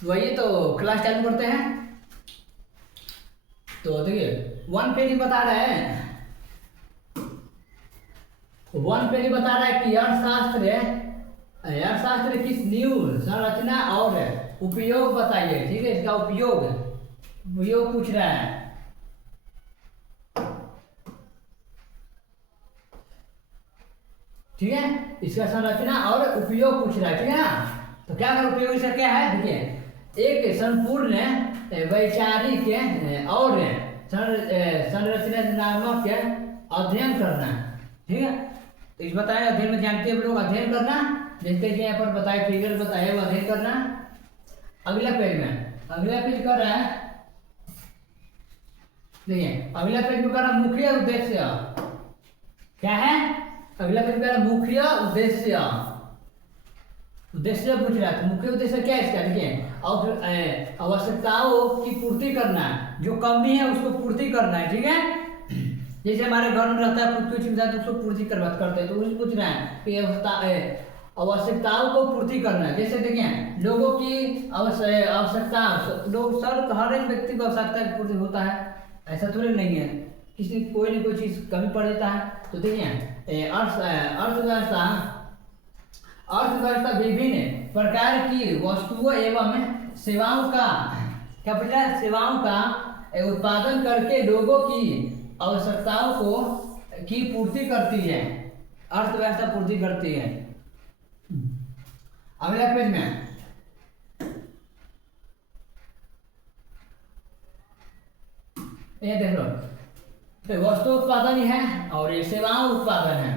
तो आइए तो क्लास चालू करते हैं। तो देखिए वन पेज बता रहा है, वन पेज बता रहा है कि अर्थशास्त्र किस न्यू संरचना और उपयोग बताइए। ठीक है, इसका उपयोग उपयोग पूछ रहा है। ठीक है, इसका संरचना और उपयोग पूछ रहा है। ठीक है ना, तो क्या अगर उपयोग इसका क्या है, देखिए एक संपूर्ण वैचारिक और संरचनात्मक अध्ययन करना। ठीक है, तो इस बताए अध्ययन में जानते हैं लोग अध्ययन करना, जैसे कि यहाँ पर बताए फिगर बताए वो अध्ययन करना। अगला पेज कर रहा है, देखिए अगला पेज में कर रहा मुख्य उद्देश्य क्या है। अगला पेज में मुख्य उद्देश्य पूछ रहा है। मुख्य उद्देश्य क्या है इसका, देखिए और आवश्यकताओं की पूर्ति करना, जो कमी है उसको पूर्ति करना है। ठीक है, जैसे हमारे घर में रहता है कुछ चीज तो उसको पूर्ति करते हैं, तो उसे पूछ रहा है कि आवश्यकताओं को पूर्ति करना है। जैसे देखिए लोगों की आवश्यकता, लोग सर हर एक व्यक्ति को आवश्यकता की पूर्ति होता है, ऐसा थोड़ी नहीं है, किसी कोई ना कोई चीज कमी पड़ जाता है। तो देखिए अर्थव्यवस्था विभिन्न प्रकार की वस्तुओं एवं सेवाओं का सेवाओं का उत्पादन करके लोगों की आवश्यकताओं को की पूर्ति करती है। अर्थव्यवस्था पूर्ति करती है। अगला पेज में ये देख लो, तो वस्तु उत्पादन ही है और ये सेवाओं उत्पादन है।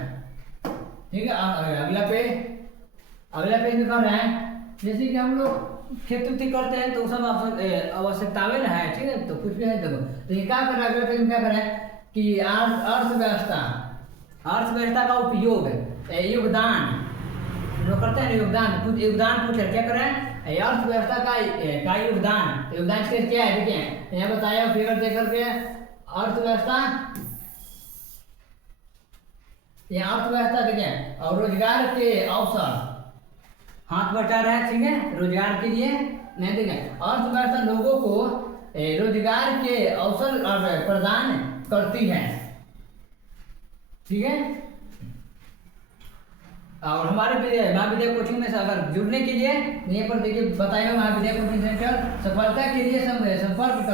ठीक है, अगला पेज में कर रहे हैं, जैसे कि हम लोग खेती करते हैं तो सब आवश्यकताएं ना है। ठीक है, तो कुछ भी है देखो, तो ये क्या कर रहा है, अगला पेज में क्या कर रहा है कि अर्थव्यवस्था का उपयोग योगदान जो करते हैं, योगदान पूछ रहे क्या कर रहे हैं, अर्थव्यवस्था का योगदान इसके क्या है। देखिए यहाँ बताया फिगर दे करके अर्थव्यवस्था देखिए और रोजगार के अवसर हाथ बटा रहा है। ठीक है, रोजगार के लिए नहीं, देखिए अर्थव्यवस्था लोगों को रोजगार के अवसर प्रदान करती है। ठीक है, और हमारे महाविद्या कोचिंग में अगर जुड़ने के लिए यहाँ पर देखिए बताया महाविद्या कोचिंग सेंटर सफलता के लिए संपर्क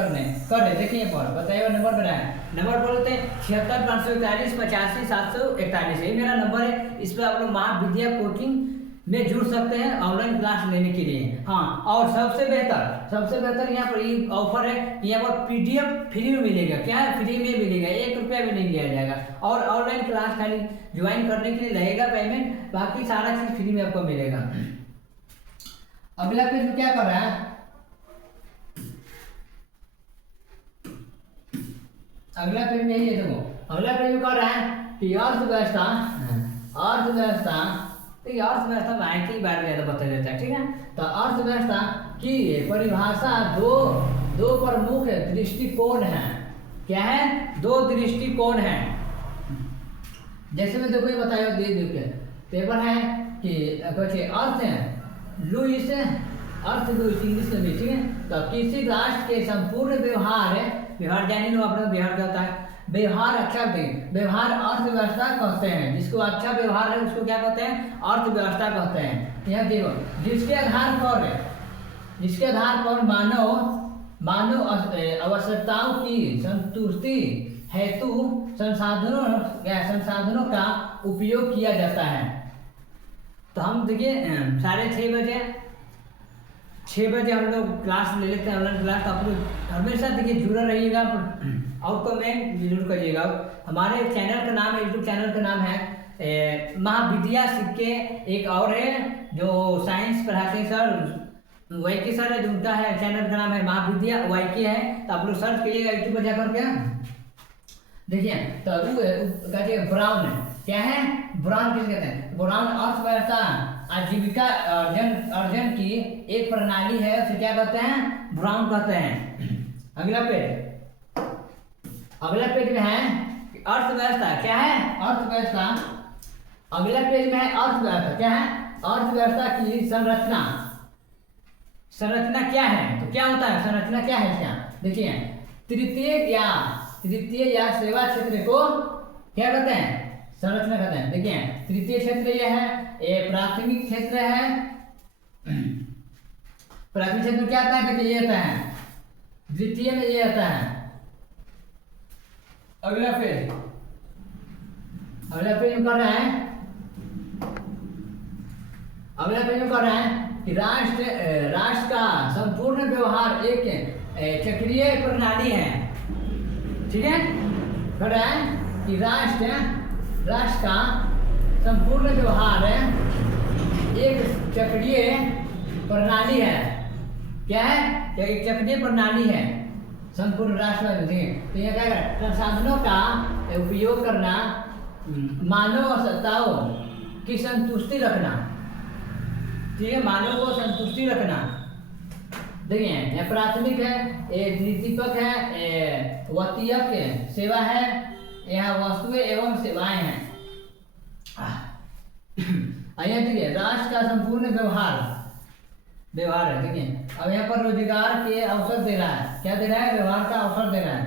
करें। देखिए यहाँ पर बताया नंबर बनाया, नंबर बोलते हैं 76 541 85 741, यही मेरा नंबर है। इस पर आप लोग महाविद्या कोचिंग में जुड़ सकते हैं ऑनलाइन क्लास लेने के लिए। हाँ, और सबसे बेहतर यहाँ पर ये ऑफर है, यहाँ पर PDF फ्री में मिलेगा। क्या है, फ्री में मिलेगा, 1 रुपया भी नहीं लिया जाएगा। और ऑनलाइन क्लास खाली ज्वाइन करने के लिए लगेगा पेमेंट, बाकी सारा चीज फ्री में आपको मिलेगा। अगला पेज में क्या कर रहा है, अगला पेज में यही देखो, अगला पेज में कर रहा है कि अर्थव्यवस्था में की बारे में बता देता है। ठीक है, तो अर्थव्यवस्था की परिभाषा दो प्रमुख दृष्टिकोण है। क्या है, 2 दृष्टिकोण है। जैसे मैं देखो ये बताया दे पेपर है कि अर्थ लुइस इंग्लिश में भी। ठीक है, तो किसी राष्ट्र के संपूर्ण व्यवहार जानी लो अपना बिहार का होता है, व्यवहार अच्छा व्यवहार अर्थव्यवस्था कहते हैं। जिसको अच्छा व्यवहार है उसको क्या कहते हैं, अर्थव्यवस्था कहते हैं। यह देखो जिसके आधार पर मानव आवश्यकताओं की संतुष्टि हेतु संसाधनों का उपयोग किया जाता है। तो हम देखिए 6:30 हम लोग क्लास ले लेते हैं, ऑनलाइन क्लास। आप लोग हमेशा देखिए जुड़ा रहिएगा और कमेंट जरूर करिएगा। हमारे चैनल का नाम है, यूट्यूब चैनल का नाम है महाविद्या सिक्के। एक और है जो साइंस पढ़ाते हैं सर, वाईके सर है, जो उनका है चैनल का नाम है महाविद्या वाईके है। तो आप लोग सर्च करिएगा यूट्यूब पर जाकर के, देखिए तो कहते हैं ब्राउन क्या है, ब्राउन किसे कहते हैं, ब्राउन अर्थव्यवस्था आजीविका अर्जन की एक प्रणाली है, उसे क्या कहते हैं, ब्राउन कहते हैं। अगला पेज में है अर्थव्यवस्था क्या है, अर्थव्यवस्था। अगला पेज में है अर्थव्यवस्था क्या है, अर्थव्यवस्था की संरचना। संरचना क्या है, तो क्या होता है संरचना क्या है क्या, देखिए तृतीय या सेवा क्षेत्र को क्या कहते हैं, संरचना कहते हैं। देखिए तृतीय क्षेत्र यह है, ये प्राथमिक क्षेत्र है। प्राथमिक क्षेत्र में क्या आता है, देखिए ये आता है, द्वितीय में ये आता है। अगला पेज में कर रहा है, कि राष्ट्र का संपूर्ण व्यवहार एक चक्रीय प्रणाली है। ठीक है, कर रहा है कि राष्ट्र का संपूर्ण व्यवहार एक चक्रीय प्रणाली है। क्या है, एक चक्रीय प्रणाली है संपूर्ण राष्ट्र में। तो यह क्या है, संसाधनों का उपयोग करना, मानव आवश्यकताओं की संतुष्टि रखना। ठीक है, मानव को संतुष्टि रखना। देखिए यह प्राथमिक है, ये द्वितीयक है, द्वितीयक सेवा है, यह वस्तुएं एवं सेवाएं हैं। आइए देखिए राष्ट्र का संपूर्ण व्यवहार है। देखिए अब यहाँ पर रोजगार के अवसर दे रहा है, क्या दे रहा है, व्यवहार का अवसर दे रहा है।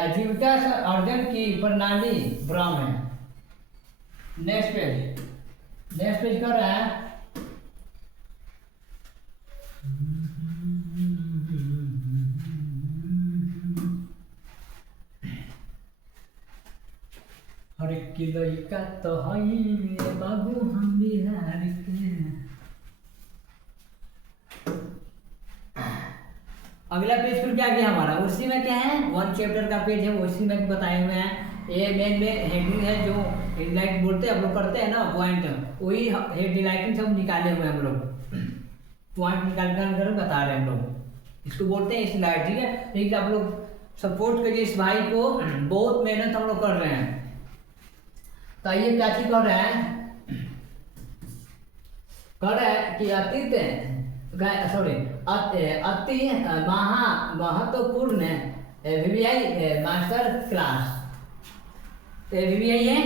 आजीविका अर्जन की प्रणाली ब्राह्म है। नेक्स्ट पेज कर रहा है, हर एक लड़का तो हई बाबू हम बिहार के। अगला पेज पर क्या गया हमारा, उसी में क्या है, 1 चैप्टर का पेज है, उसी में बताए हुए हैं। ये मेन हेडिंग है, जो हेडलाइट बोलते हैं हम लोग, करते हैं ना पॉइंट, वही हेडलाइटिंग सब निकाले हुए हम लोग, पॉइंट निकाल कर बता रहे हैं हम लोग, इसको बोलते हैं स्लाइड। ठीक है, लेकिन आप लोग सपोर्ट करिए इस भाई को, बहुत मेहनत हम लोग कर रहे हैं। तो ये क्या चीज कर रहा है कि अति महत्वपूर्ण VVI मास्टर क्लास, VVI है,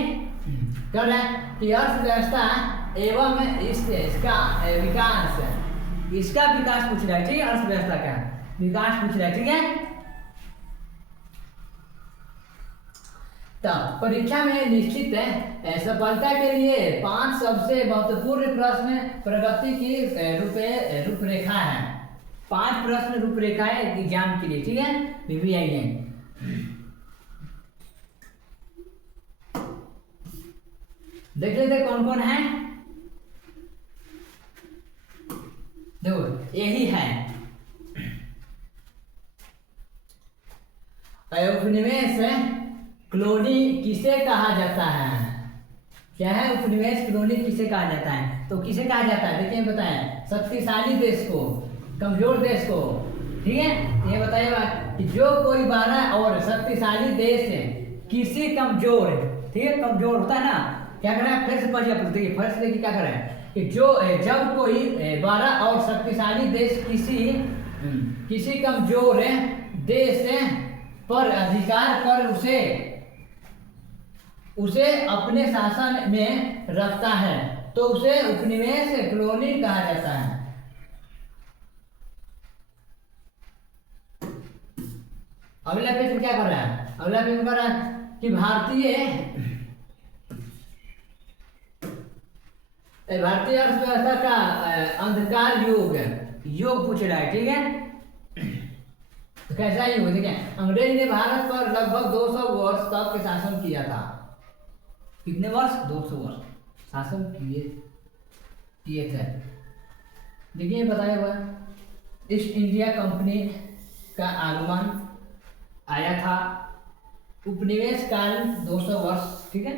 कर रहा है कि अर्थव्यवस्था एवं इसका विकास पूछ रहा है। ठीक है, अर्थव्यवस्था का विकास पूछ रहा है। ठीक है, तो परीक्षा में निश्चित है सफलता के लिए 5 सबसे महत्वपूर्ण प्रश्न प्रगति की रूपरेखा है। 5 प्रश्न रूपरेखा है एग्जाम के लिए। ठीक है, VVI है। देख लेते कौन कौन है, देखो यही है, उपनिवेश कॉलोनी किसे कहा जाता है, क्या है, उपनिवेश कॉलोनी किसे कहा जाता है, तो किसे कहा जाता है, देखिए बताएं, शक्तिशाली देश को, कमजोर देश को। ठीक है, ये बताइएगा कि जो कोई बड़ा और शक्तिशाली देश है किसी कमजोर, ठीक है, कमजोर होता है ना, क्या करना है, फिर से पढ़िए आप, देखिए फिर से देखिए क्या करें कि जब कोई बड़ा और शक्तिशाली देश किसी कमजोर देश पर अधिकार कर उसे अपने शासन में रखता है तो उसे उपनिवेश कॉलोनी कहा जाता है। अगला पेज क्या कर रहा है, अगला पेज कर रहा है कि भारतीय अर्थव्यवस्था का अंधकार योग पूछ रहा है। ठीक है, तो कैसा योग, ठीक है, अंग्रेज ने भारत पर लगभग 200 वर्ष तक शासन किया था। कितने वर्ष, 200 वर्ष शासन किए थे। देखिए बताया हुआ ईस्ट इंडिया कंपनी का आगमन आया था, उपनिवेश काल 200 वर्ष। ठीक है,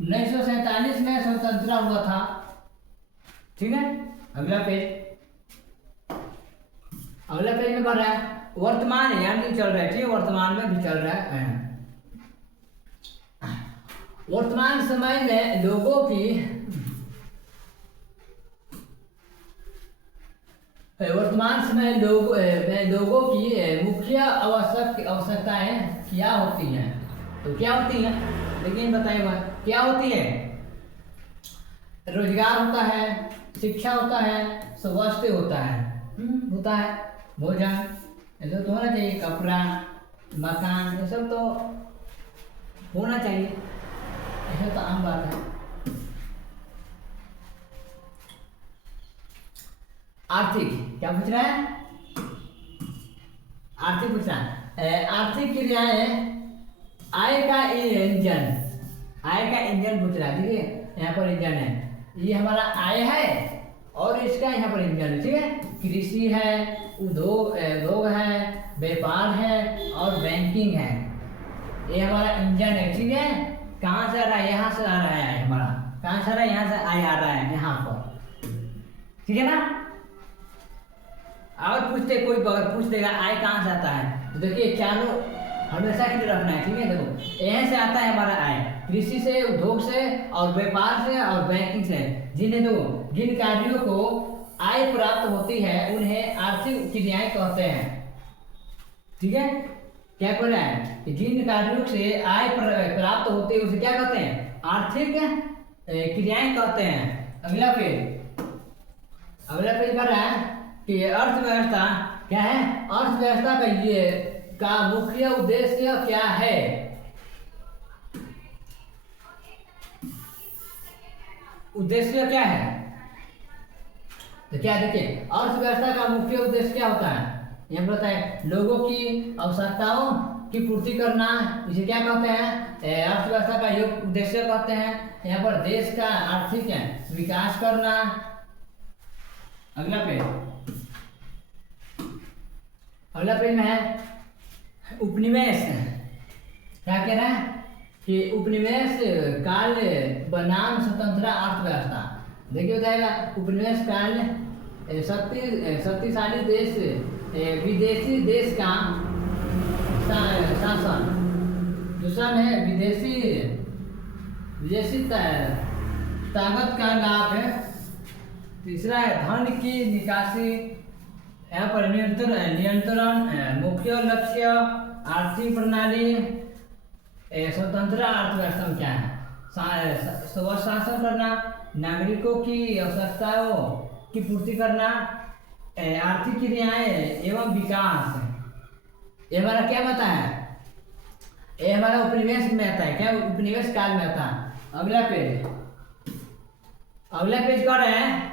1947 में स्वतंत्रता हुआ था। ठीक है, अगला पेज में कर रहा है वर्तमान, यानी चल रहा है। ठीक है, वर्तमान में भी चल रहा है। वर्तमान समय में लोगों की मुख्य आवश्यकताएं क्या होती हैं, तो क्या होती हैं, लेकिन बताइए क्या होती है, रोजगार होता है, शिक्षा होता है, स्वास्थ्य होता है, होता है, भोजन ये सब तो होना चाहिए, कपड़ा, मकान ये सब तो होना चाहिए, ऐसा तो आम बात है। आर्थिक क्या पूछ रहा है? आर्थिक पूछ रहा है। आर्थिक क्रियाएं आय का इंजन, आय का इंजन पूछ रहा है। ठीक है, यहाँ पर इंजन है, ये हमारा आय है और इसका यहाँ पर इंजन है। ठीक है, कृषि है, उद्योग है, व्यापार है और बैंकिंग है, ये हमारा इंजन है। ठीक है, कहाँ से आ रहा है? यहाँ से आ रहा है हमारा, कहाँ से आ रहा है? यहाँ से आय आ रहा है यहाँ पर। ठीक है ना? और पूछते कोई पूछ देगा आय कहाँ से आता है, तो देखिए चारों हमेशा के लिए रखना है। ठीक है, देखो यहाँ से आता है हमारा आय, कृषि से, उद्योग से और व्यापार से और बैंकिंग से। जिन कार्यों को आय प्राप्त होती है उन्हें आर्थिक क्रियाएं कहते हैं। ठीक है, क्या कर रहा है कि जिन कार्यों से आय प्राप्त होती है उसे क्या कहते हैं? आर्थिक क्रियाएं कहते हैं। अगला पेज कर रहा है कि अर्थव्यवस्था क्या है? अर्थव्यवस्था का मुख्य उद्देश्य क्या है? उद्देश्य क्या है? तो क्या देखिए, अर्थव्यवस्था का मुख्य उद्देश्य क्या होता है? यह बताए लोगों की आवश्यकताओं की पूर्ति करना, इसे क्या कहते हैं? अर्थव्यवस्था का ये उद्देश्य कहते हैं। यहाँ पर देश का आर्थिक विकास करना। अगला पेज में है उपनिवेश। क्या कह रहा है कि उपनिवेश काल बनाम स्वतंत्र अर्थव्यवस्था। देखिए बताएगा उपनिवेश काल शक्तिशाली देश विदेशी देश का शासन। दूसरा है विदेशी ताकत का लाभ है। तीसरा है धन की निकासी, यहाँ पर नियंत्रण मुख्य लक्ष्य आर्थिक प्रणाली। स्वतंत्र अर्थव्यवस्था में क्या है? स्वशासन करना, नागरिकों की आवश्यकताओं की पूर्ति करना, आर्थिक क्रियाएं एवं विकास। ये हमारा क्या आता है? ये हमारा उपनिवेश में आता है। क्या उपनिवेश काल में आता है। अगला पेज कर रहे हैं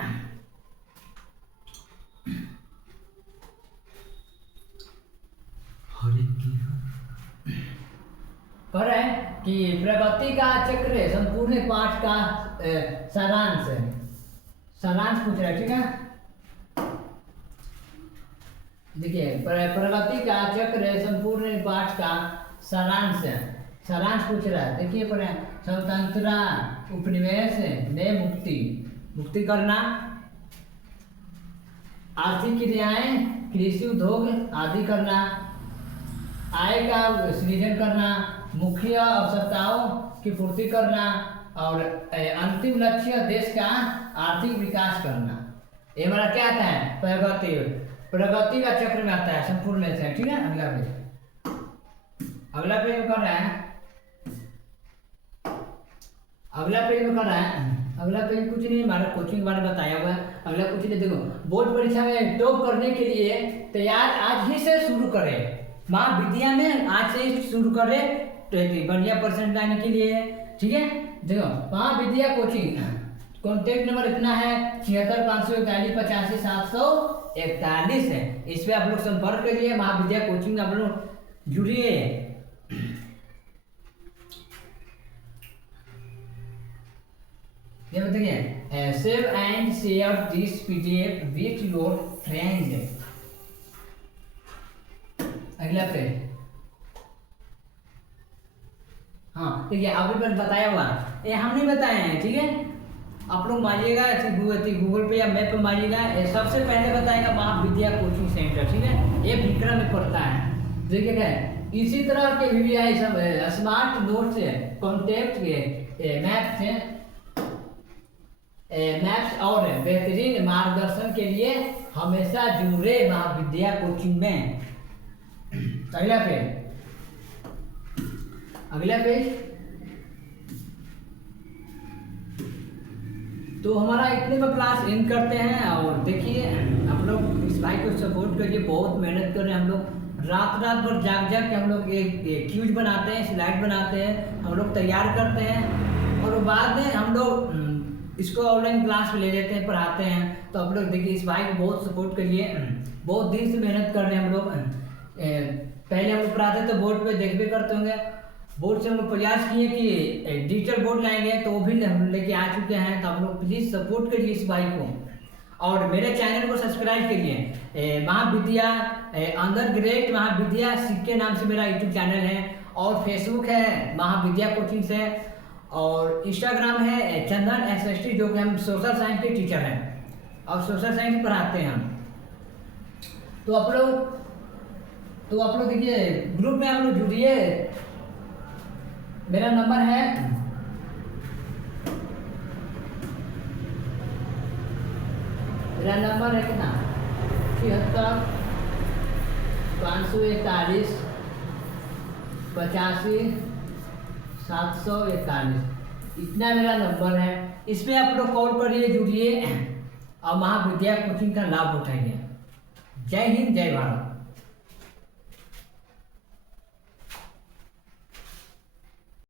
कि प्रगति का चक्र संपूर्ण पाठ का सारांश पूछ रहा है। ठीक है, देखिए प्रगति का चक्र संपूर्ण पाठ का सारांश पूछ रहा है। देखिए स्वतंत्रता, उपनिवेश में मुक्ति करना, आर्थिक क्रियाएं, कृषि उद्योग आदि करना, आय का सृजन करना, मुख्य आवश्यकताओं की पूर्ति करना और अंतिम लक्ष्य देश का आर्थिक विकास करना। ये हमारा क्या आता है? प्रगति का चक्र में आता है संपूर्ण से। ठीक है, अगला पेज कर रहा है। अगला पेज कुछ नहीं, हमारा कोचिंग के बारे में बताया हुआ है। अगला कुछ नहीं, देखो बोर्ड परीक्षा में टॉप करने के लिए तैयार आज ही से शुरू करें। महाविद्या में आज से शुरू करें बढ़िया परसेंट लाने के लिए। ठीक है, देखो महाविद्या कोचिंग कॉन्टेक्ट नंबर इतना है 76 541 85 741 है। इस पे आप लोग संपर्क करिए। महाविद्या कोचिंग में आप लोग जुड़िए। ये बताइए save and share this PDF with your friend. अगला पे ठीक है, अभी पर बताया हुआ ये हम नहीं बताए हैं। ठीक है, आप लोग मारिएगा गूगल पे या मैप पे मारिएगा, सबसे पहले बताएगा महाविद्या कोचिंग सेंटर। ठीक है, ये विक्रम में पड़ता है। देखिए क्या है, इसी तरह के वीडियो सब स्मार्ट नोट्स कॉन्टेक्ट के मैप्स और बेहतरीन मार्गदर्शन के लिए हमेशा जुड़े महाविद्या कोचिंग में। अगला पेज तो हमारा इतने में क्लास इन करते हैं। और देखिए हम लोग इस भाई को सपोर्ट करिए, बहुत मेहनत कर रहे हैं हम लोग, रात रात भर जाग जाग के हम लोग एक क्यूज बनाते हैं, स्लाइड बनाते हैं, हम लोग तैयार करते हैं और बाद में हम लोग इसको ऑनलाइन क्लास में ले लेते हैं, पढ़ाते हैं। तो आप लोग देखिए इस भाई को बहुत सपोर्ट करिए, बहुत दिन से मेहनत कर रहे हैं हम लोग। पहले हम लोग पढ़ाते तो बोर्ड पे देखते करते होंगे, बोर्ड से हम लोग प्रयास किए कि डिजिटल बोर्ड लाएंगे, तो वो भी हम लेके आ चुके हैं। तो आप लोग प्लीज़ सपोर्ट करिए इस भाई को और मेरे चैनल को सब्सक्राइब करिए। महाविद्या अंडर ग्रेड महाविद्या सिख के नाम से मेरा यूट्यूब चैनल है और फेसबुक है महाविद्या कोचिंग से और इंस्टाग्राम है चंदन SST, जो कि हम सोशल साइंस के टीचर हैं और सोशल साइंस पढ़ाते हैं हम। तो आप लोग देखिए ग्रुप में आप लोग जुड़िए। मेरा नंबर है कितना 76 541 85 741, इतना मेरा नंबर है। इसमें आप लोग कॉल करिए, जुड़िए और महाविद्या कोचिंग का लाभ उठाइए। जय हिंद, जय भारत।